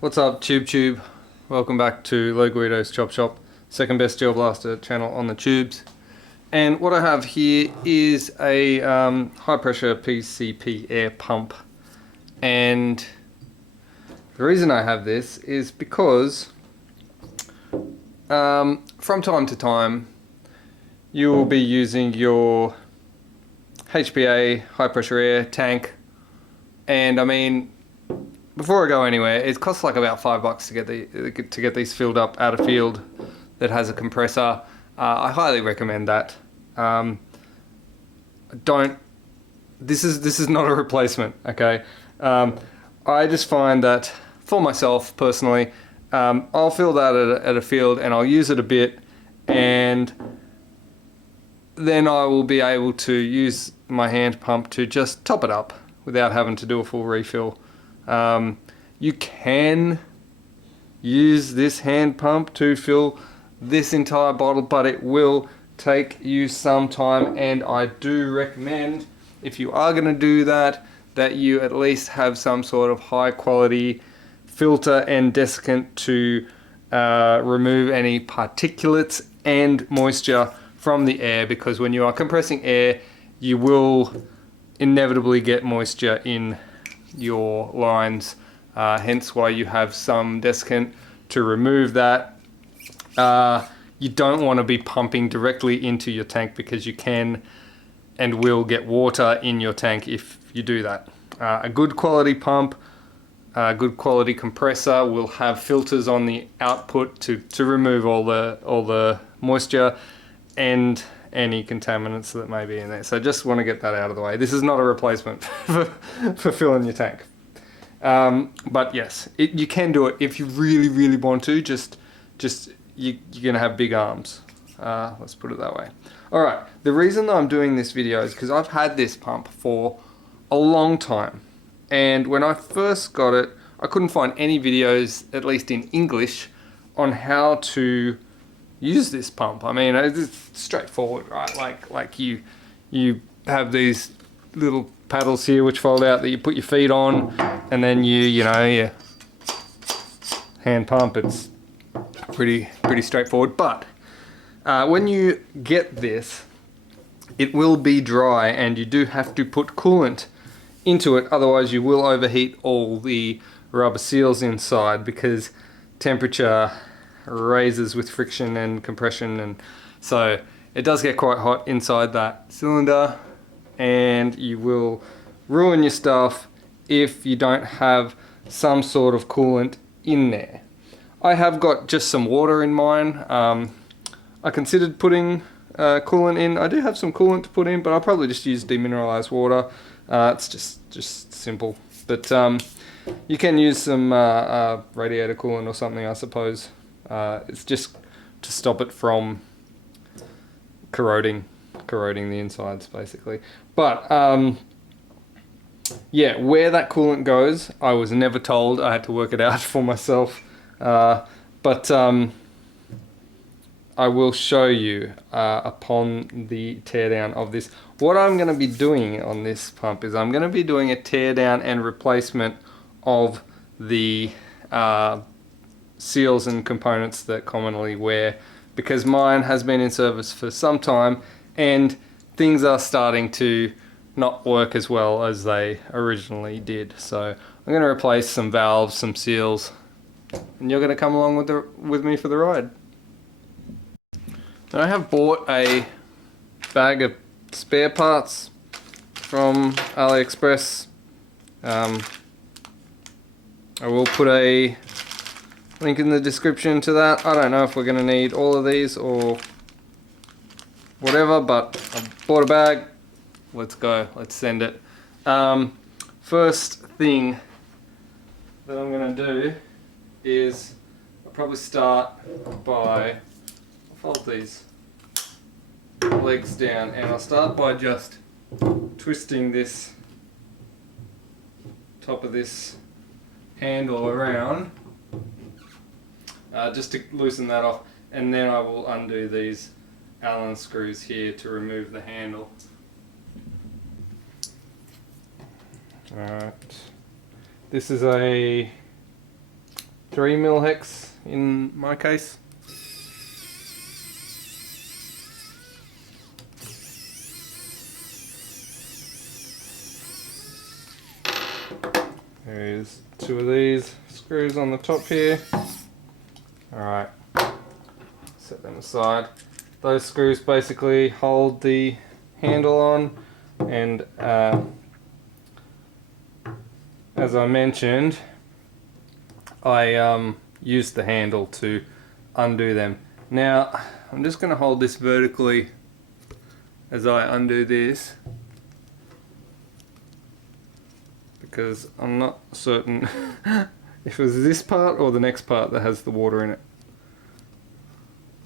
What's up, Tube? Welcome back to Low Guido's Chop Shop, second best gel blaster channel on the tubes. And what I have here is a high pressure PCP air pump. And the reason I have this is because from time to time you will be using your HPA high pressure air tank, and I mean, before I go anywhere, it costs like about $5 to get these filled up at a field that has a compressor. I highly recommend that. This is not a replacement, okay? I just find that for myself personally, I'll fill that at a field and I'll use it a bit, and then I will be able to use my hand pump to just top it up without having to do a full refill. You can use this hand pump to fill this entire bottle, but it will take you some time, and I do recommend, if you are going to do that, that you at least have some sort of high quality filter and desiccant to remove any particulates and moisture from the air, because when you are compressing air, you will inevitably get moisture in your lines, hence why you have some desiccant to remove that. You don't want to be pumping directly into your tank, because you can and will get water in your tank if you do that. A good quality pump, a good quality compressor will have filters on the output to remove all the moisture and any contaminants that may be in there. So just want to get that out of the way. This is not a replacement for filling your tank. But yes, you can do it if you really want to. You're gonna have big arms. Let's put it that way. All right. The reason that I'm doing this video is because I've had this pump for a long time, and when I first got it, I couldn't find any videos, at least in English, on how to use this pump. I mean, it's straightforward, right? Like you have these little paddles here which fold out that you put your feet on, and then you hand pump. It's pretty straightforward. But when you get this, it will be dry, and you do have to put coolant into it, otherwise you will overheat all the rubber seals inside, because temperature raises with friction and compression, and so it does get quite hot inside that cylinder, and you will ruin your stuff if you don't have some sort of coolant in there. I have got just some water in mine. I considered putting coolant in. I do have some coolant to put in, but I'll probably just use demineralized water. It's just simple, but you can use some radiator coolant or something, I suppose. It's just to stop it from corroding the insides, basically. But yeah, where that coolant goes, I was never told. I had to work it out for myself. But I will show you upon the teardown of this. What I'm going to be doing on this pump is I'm going to be doing a teardown and replacement of the seals and components that commonly wear, because mine has been in service for some time and things are starting to not work as well as they originally did. So I'm going to replace some valves, some seals, and you're going to come along with me for the ride. And I have bought a bag of spare parts from AliExpress. I will put a link in the description to that. I don't know if we're going to need all of these or whatever, but I bought a bag. Let's go. Let's send it. First thing that I'm going to do is I'll probably start by fold these legs down, and I'll start by just twisting this top of this handle around, just to loosen that off, and then I will undo these Allen screws here to remove the handle. Alright, this is a 3mm hex in my case. There's 2 of these screws on the top here. Alright, set them aside. Those screws basically hold the handle on, and as I mentioned, I used the handle to undo them. Now I'm just going to hold this vertically as I undo this, because I'm not certain if it was this part or the next part that has the water in it.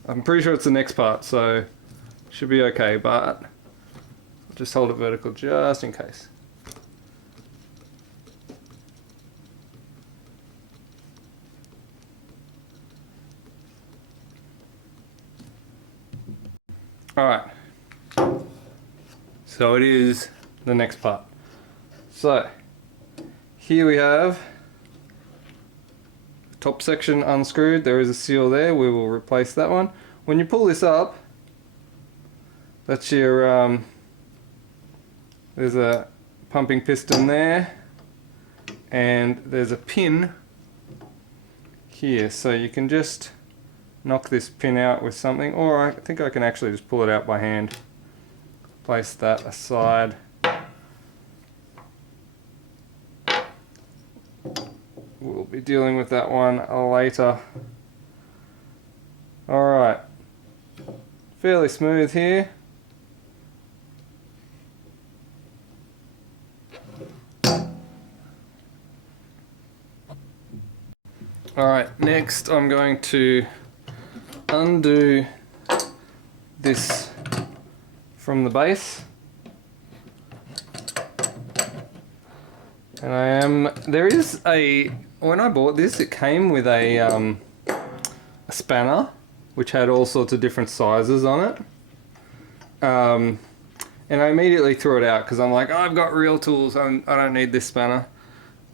I'm pretty sure it's the next part, so it should be okay, but I'll just hold it vertical just in case. Alright, so it is the next part. So here we have the top section unscrewed. There is a seal there, we will replace that one. When you pull this up, that's your there's a pumping piston there, and there's a pin here, so you can just knock this pin out with something, or I think I can actually just pull it out by hand. Place that aside. We'll be dealing with that one later. Alright, fairly smooth here. Alright, next I'm going to undo this from the base, and there is when I bought this, it came with a spanner which had all sorts of different sizes on it, and I immediately threw it out because I'm like, oh, I've got real tools, I don't need this spanner.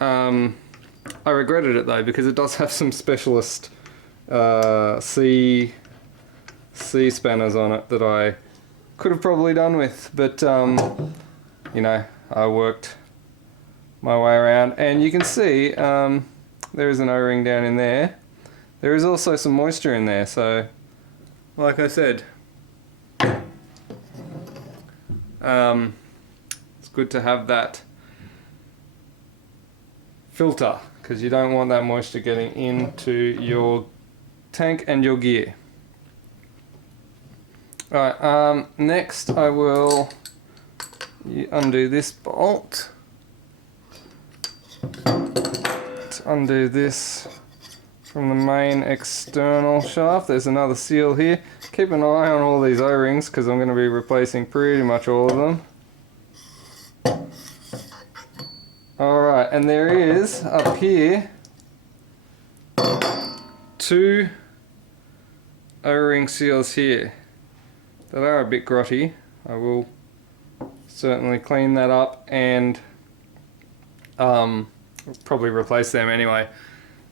I regretted it though, because it does have some specialist C spanners on it that I could have probably done with, but you know, I worked my way around, and you can see there is an O-ring down in there. There is also some moisture in there, so like I said, it's good to have that filter, because you don't want that moisture getting into your tank and your gear. Alright, next I will undo this bolt. Let's undo this from the main external shaft. There's another seal here. Keep an eye on all these O-rings, because I'm going to be replacing pretty much all of them. Alright, and there is, up here, 2 O-ring seals here that are a bit grotty. I will certainly clean that up and probably replace them anyway.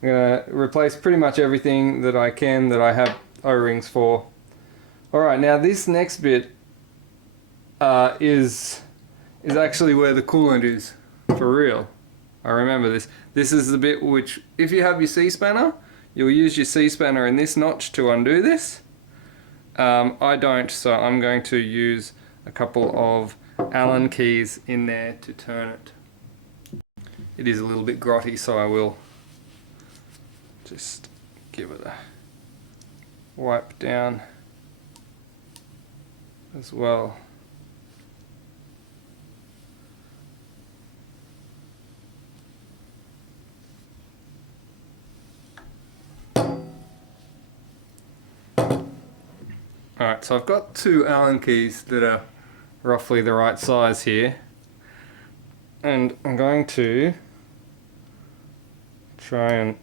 I'm going to replace pretty much everything that I can that I have O-rings for. Alright, now this next bit is actually where the coolant is. For real. I remember this. This is the bit which, if you have your C-spanner, you'll use your C-spanner in this notch to undo this. I don't, so I'm going to use a couple of Allen keys in there to turn it. It is a little bit grotty, so I will just give it a wipe down as well. Alright, so I've got 2 Allen keys that are roughly the right size here, and I'm going to try and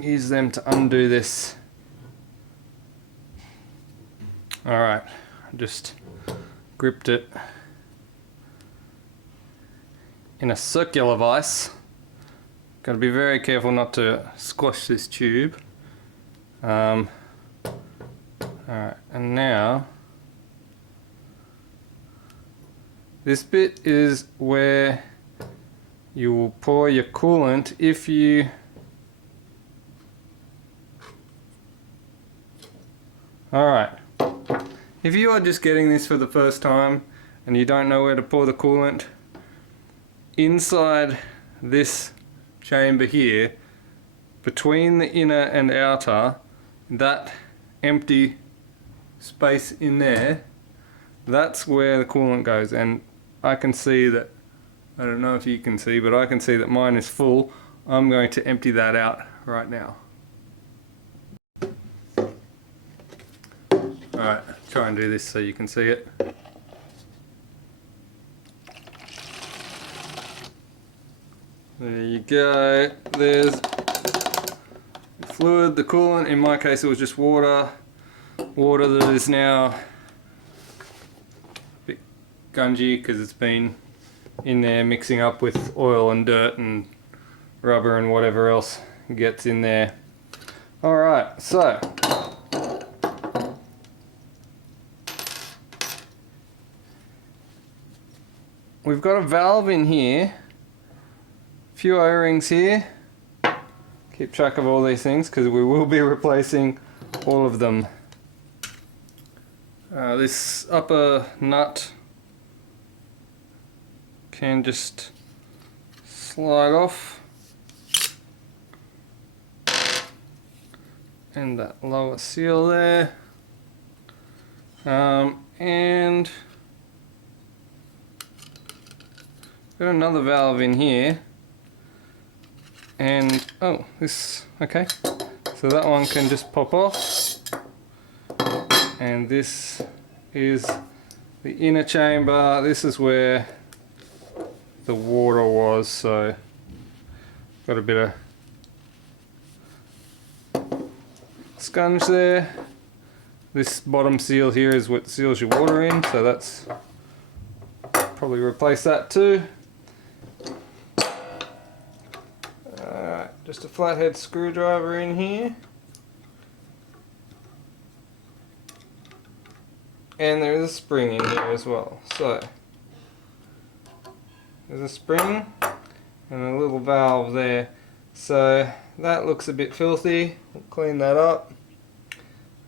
use them to undo this. Alright, I just gripped it in a circular vise, Got to be very careful not to squash this tube. Alright, and now this bit is where you will pour your coolant if you if you are just getting this for the first time and you don't know where to pour the coolant, inside this chamber here, between the inner and outer, that empty space in there, that's where the coolant goes. And I can see that, I don't know if you can see, but I can see that mine is full. I'm going to empty that out right now. Alright, try and do this so you can see it. There you go. There's fluid, the coolant. In my case it was just water. Water that is now a bit gungy because it's been in there mixing up with oil and dirt and rubber and whatever else gets in there. Alright, so we've got a valve in here, a few O-rings here. Keep track of all these things because we will be replacing all of them. This upper nut can just slide off, and that lower seal there, and got another valve in here, and oh, this, okay, so that one can just pop off, and this is the inner chamber. This is where the water was, so got a bit of sponge there. This bottom seal here is what seals your water in, so that's probably replace that too. Just a flathead screwdriver in here, and there is a spring in here as well. So there's a spring and a little valve there. So that looks a bit filthy. We'll clean that up.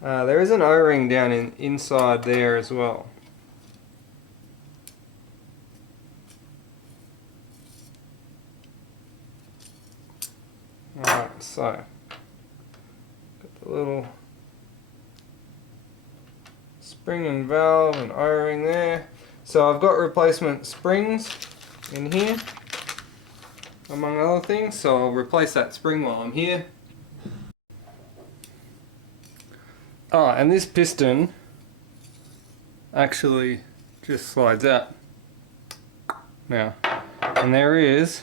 There is an O-ring down inside there as well. Alright, so got the little spring and valve and O-ring there. So I've got replacement springs in here, among other things, so I'll replace that spring while I'm here. Oh, and this piston actually just slides out now, and there is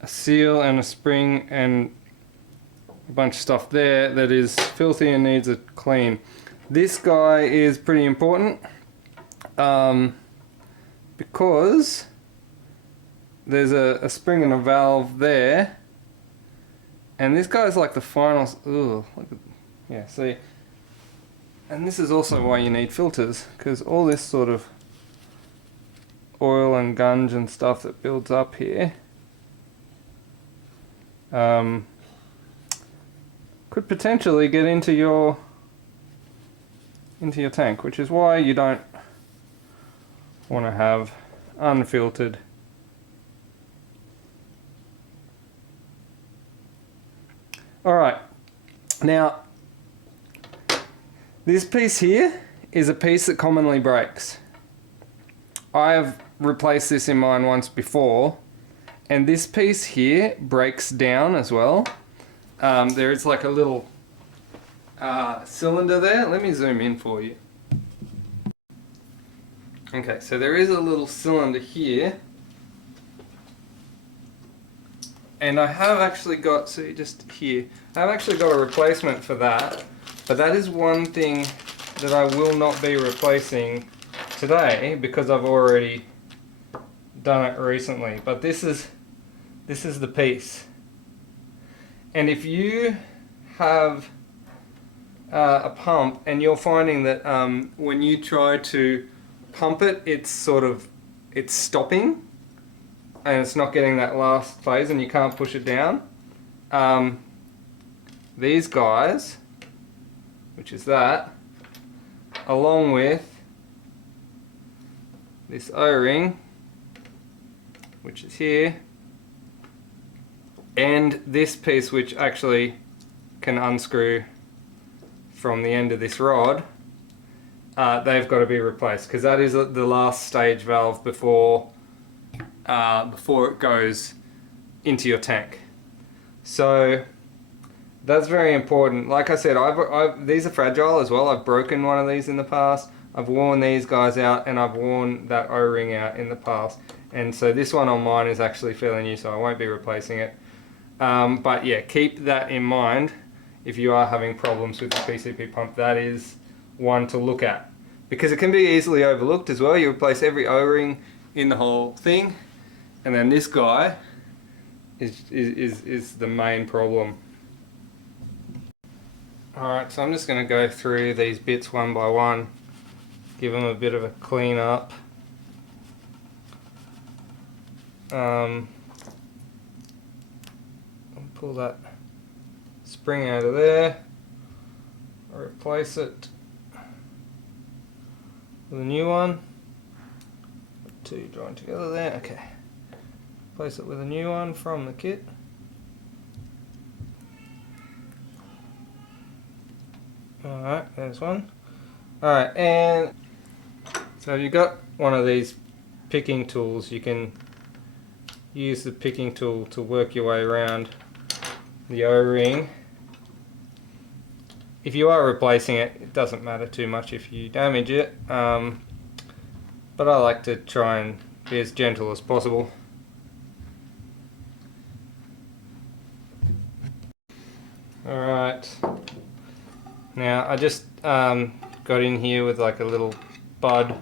a seal and a spring and a bunch of stuff there that is filthy and needs a clean. This guy is pretty important because there's a spring and a valve there, and this guy's like the final. Ugh, yeah, see, and this is also why you need filters, because all this sort of oil and gunge and stuff that builds up here could potentially get into your tank, which is why you don't want to have unfiltered. Alright, now this piece here is a piece that commonly breaks. I have replaced this in mine once before, and this piece here breaks down as well. There is like a little cylinder there. Let me zoom in for you. Okay, so there is a little cylinder here, and I have actually got, see just here, I've actually got a replacement for that, but that is one thing that I will not be replacing today because I've already done it recently. But this is this is the piece. And if you have a pump and you're finding that when you try to pump it, it's stopping and it's not getting that last phase and you can't push it down, these guys, which is that, along with this O-ring, which is here, and this piece which actually can unscrew from the end of this rod, they've got to be replaced, because that is the last stage valve before it goes into your tank. So that's very important. Like I said, these are fragile as well. I've broken one of these in the past. I've worn these guys out, and I've worn that O-ring out in the past. And so this one on mine is actually fairly new, so I won't be replacing it. But yeah, keep that in mind if you are having problems with the PCP pump. That is one to look at, because it can be easily overlooked as well. You replace every O-ring in the whole thing, and then this guy is the main problem. Alright, so I'm just going to go through these bits one by one, give them a bit of a clean up. Pull that spring out of there, replace it with a new one. Two joined together there, okay. Replace it with a new one from the kit. Alright, there's one. Alright, and so you've got one of these picking tools. You can use the picking tool to work your way around the O-ring. If you are replacing it, it doesn't matter too much if you damage it, but I like to try and be as gentle as possible. Alright, now I just got in here with like a little bud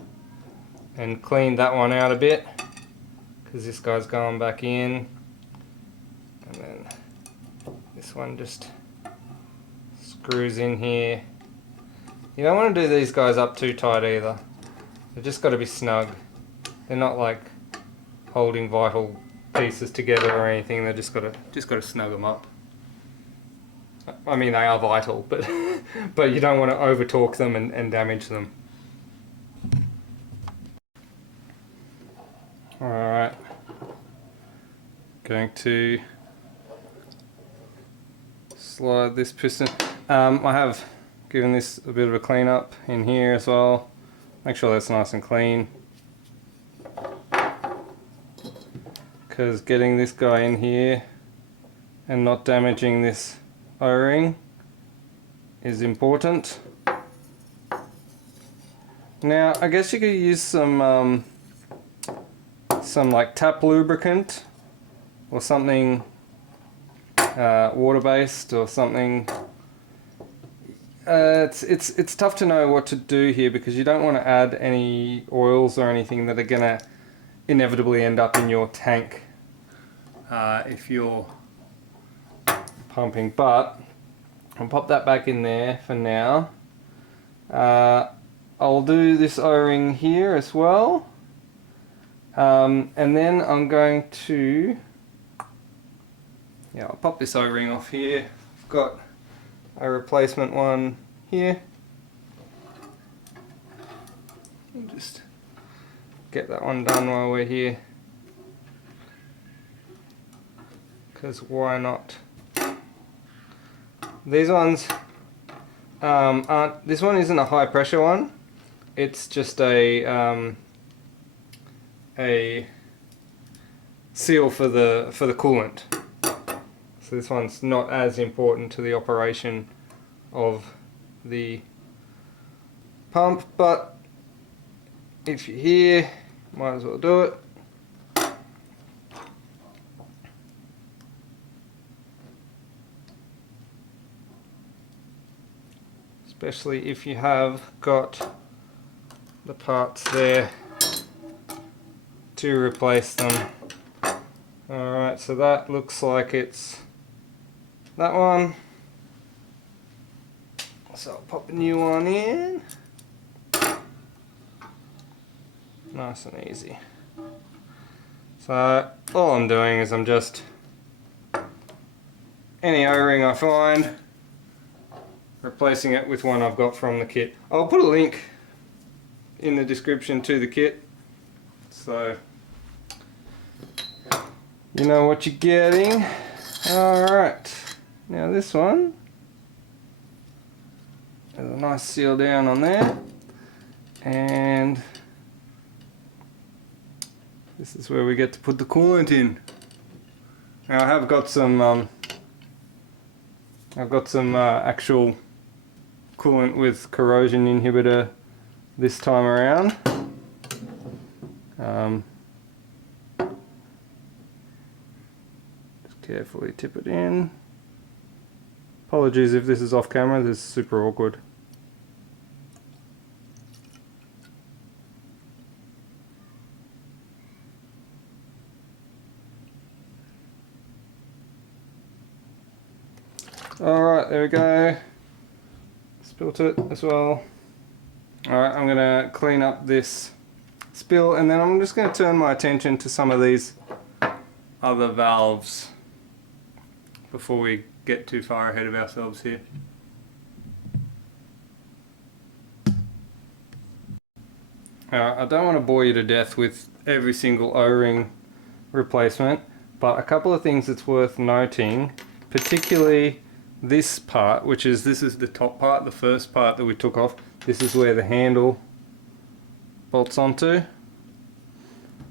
and cleaned that one out a bit, because this guy's going back in, and then this one just screws in here. You don't want to do these guys up too tight either. They've just got to be snug. They're not like holding vital pieces together or anything. They're just got to snug them up. I mean, they are vital, but but you don't want to over torque them and damage them. Alright, going to slide this piston. I have given this a bit of a clean up in here as well. Make sure that's nice and clean, because getting this guy in here and not damaging this O-ring is important. Now I guess you could use some like tap lubricant or something water-based or something. It's tough to know what to do here, because you don't want to add any oils or anything that are gonna inevitably end up in your tank if you're pumping. But I'll pop that back in there for now. I'll do this O-ring here as well, and then I'm going to, I'll pop this O-ring off here. I've got a replacement one here. I'll just get that one done while we're here, because why not? These ones aren't, this one isn't a high pressure one. It's just a seal for the coolant. So this one's not as important to the operation of the pump, but if you're here, might as well do it. Especially if you have got the parts there to replace them Alright, so that looks like it's that one. So I'll pop a new one in. Nice and easy. So all I'm doing is I'm just, any O-ring I find, replacing it with one I've got from the kit. I'll put a link in the description to the kit, so you know what you're getting. Alright, now this one, there's a nice seal down on there, and this is where we get to put the coolant in. Now I have got some actual coolant with corrosion inhibitor this time around. Just carefully tip it in. Apologies if this is off camera, this is super awkward. Alright, there we go. Spilt it as well. Alright, I'm going to clean up this spill, and then I'm just going to turn my attention to some of these other valves before we get too far ahead of ourselves here. I don't want to bore you to death with every single O-ring replacement, but a couple of things that's worth noting, particularly this part, which is, this is the top part, the first part that we took off. This is where the handle bolts onto.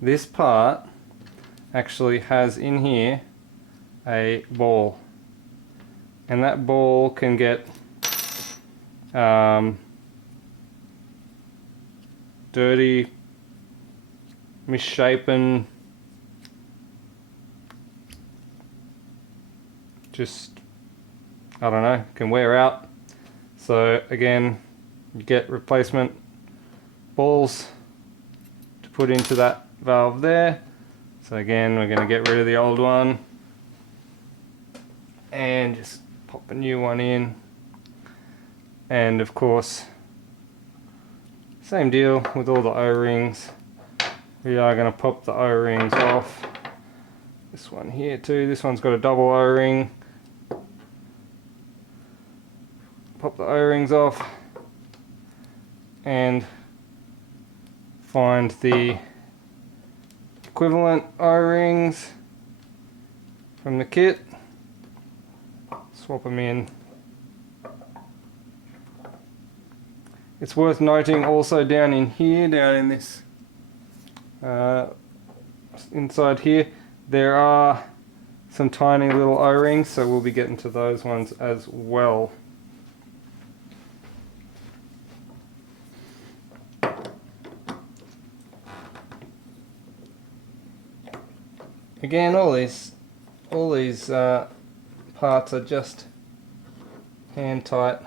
This part actually has in here a ball, and that ball can get dirty, misshapen, just, I don't know, can wear out. So again, you get replacement balls to put into that valve there. So again, we're going to get rid of the old one and just pop a new one in. And of course, same deal with all the O-rings. We are going to pop the O-rings off. This one here too, this one's got a double O-ring. Pop the O-rings off and find the equivalent O-rings from the kit, swap them in. It's worth noting also down in here, down in this inside here, there are some tiny little O-rings, so we'll be getting to those ones as well. Again, all these parts are just hand tight.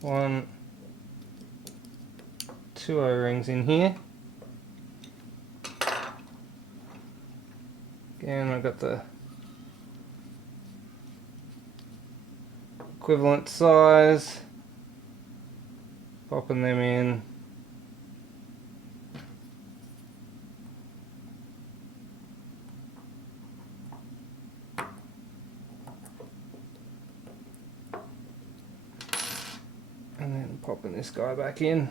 One, two O-rings in here. Again, I've got the equivalent size. Popping them in. And then popping this guy back in.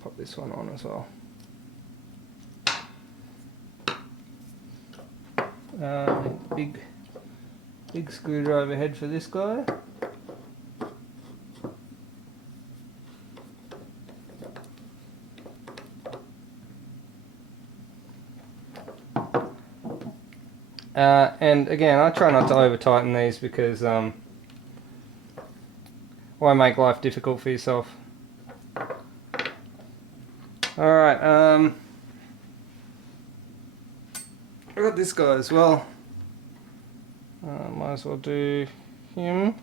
Pop this one on as well. Big screwdriver head for this guy. And again, I try not to over tighten these because why make life difficult for yourself? Alright, I got this guy as well. Might as well do him.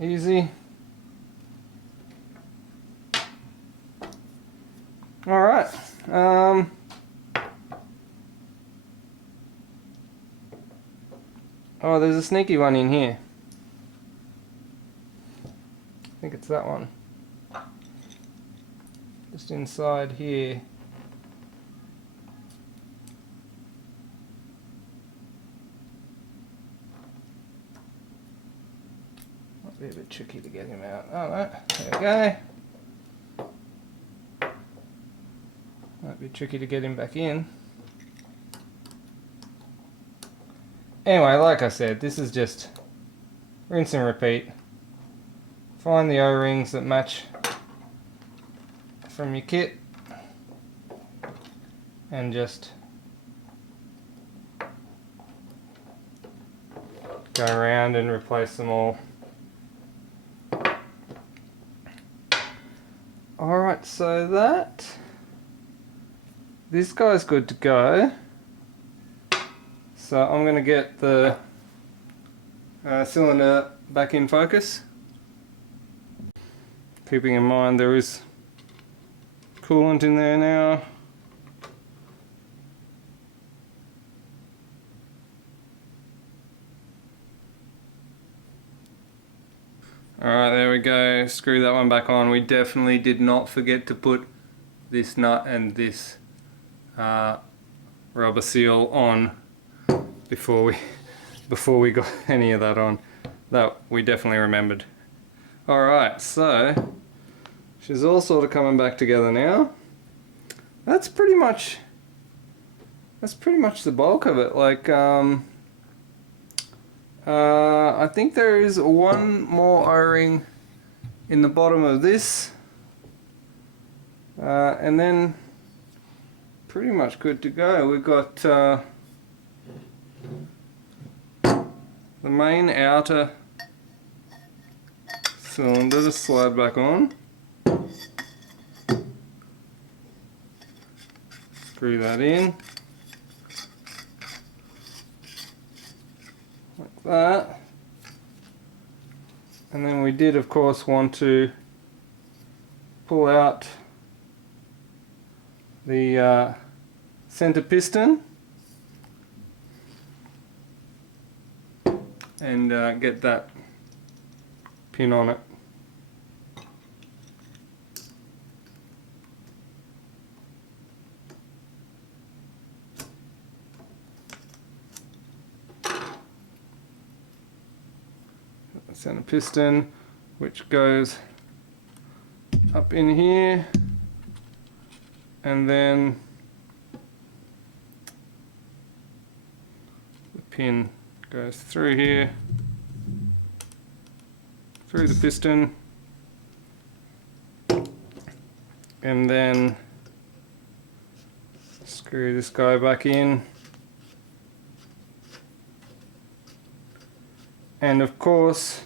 Easy. Alright. Oh, there's a sneaky one in here. I think it's that one. Just inside here. Might be a bit tricky to get him out. Oh no, there we go. Might be tricky to get him back in. Anyway, like I said, this is just rinse and repeat. Find the O-rings that match from your kit and just go around and replace them all. Alright, so this guy's good to go. So I'm going to get the cylinder back in focus. Keeping in mind there is coolant in there now. Alright, there we go. Screw that one back on. We definitely did not forget to put this nut and this rubber seal on before we got any of that on. That we definitely remembered. Alright, so she's all sort of coming back together now. That's pretty much the bulk of it. Like I think there is one more O-ring in the bottom of this, and then pretty much good to go. We've got the main outer cylinder to slide back on. Screw that in like that, and then we did of course want to pull out the center piston and get that pin on it. The center piston, which goes up in here, and then the pin goes through here, through the piston, and then screw this guy back in. And of course,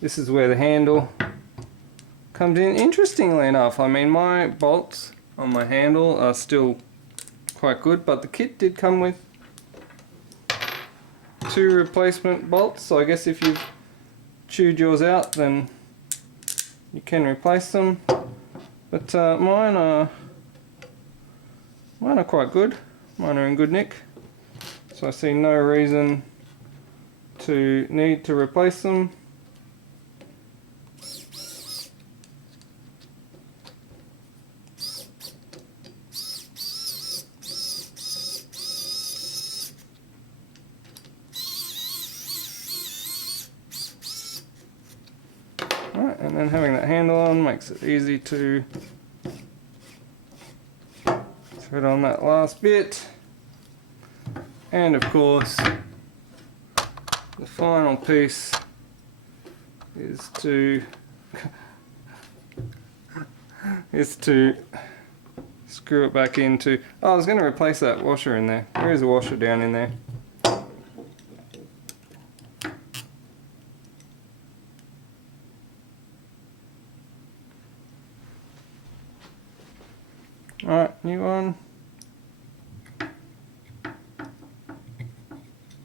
this is where the handle comes in. Interestingly enough, I mean, my bolts on my handle are still quite good, but the kit did come with 2 replacement bolts, so I guess if you've chewed yours out then you can replace them, but mine are quite good. Mine are in good nick, so I see no reason to need to replace them. Right, and then having that handle on makes it easy to thread on that last bit. And of course, the final piece is to screw it back into. Oh, I was going to replace that washer in there. There is a washer down in there. Alright, new one.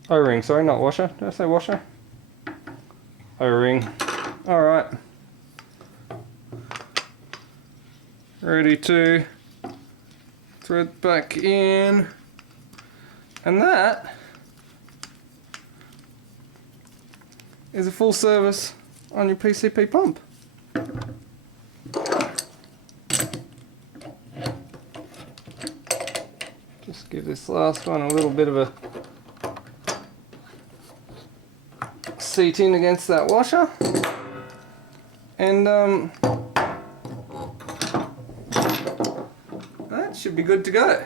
O-ring, sorry, not washer. Did I say washer? O-ring. Alright. Ready to thread back in. And that is a full service on your PCP pump. Just give this last one a little bit of a seat in against that washer, and that should be good to go.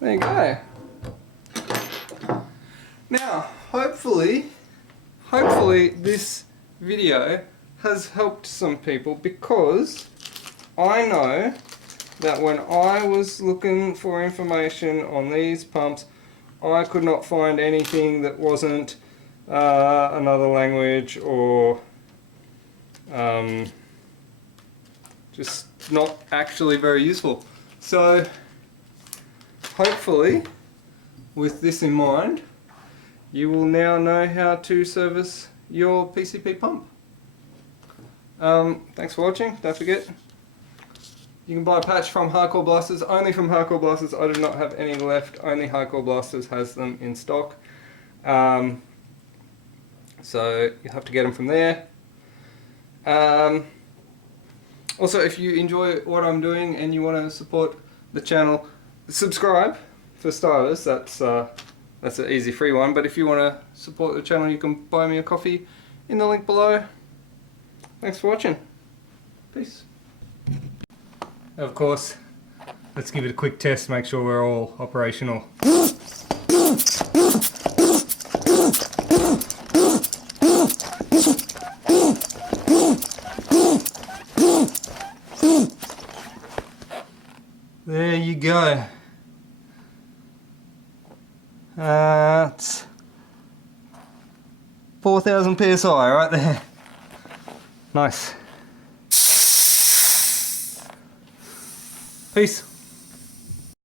There you go. Now, hopefully this video has helped some people, because I know that when I was looking for information on these pumps, I could not find anything that wasn't another language or just not actually very useful. So hopefully, with this in mind, you will now know how to service your PCP pump. Thanks for watching. Don't forget, you can buy a patch from Hardcore Blasters, only from Hardcore Blasters. I do not have any left, only Hardcore Blasters has them in stock. So you'll have to get them from there. Also, if you enjoy what I'm doing and you want to support the channel, subscribe for starters. That's an easy free one. But if you want to support the channel, you can buy me a coffee in the link below. Thanks for watching. Peace. Of course, let's give it a quick test, make sure we're all operational. There you go. It's 4,000 PSI right there. Nice. Peace.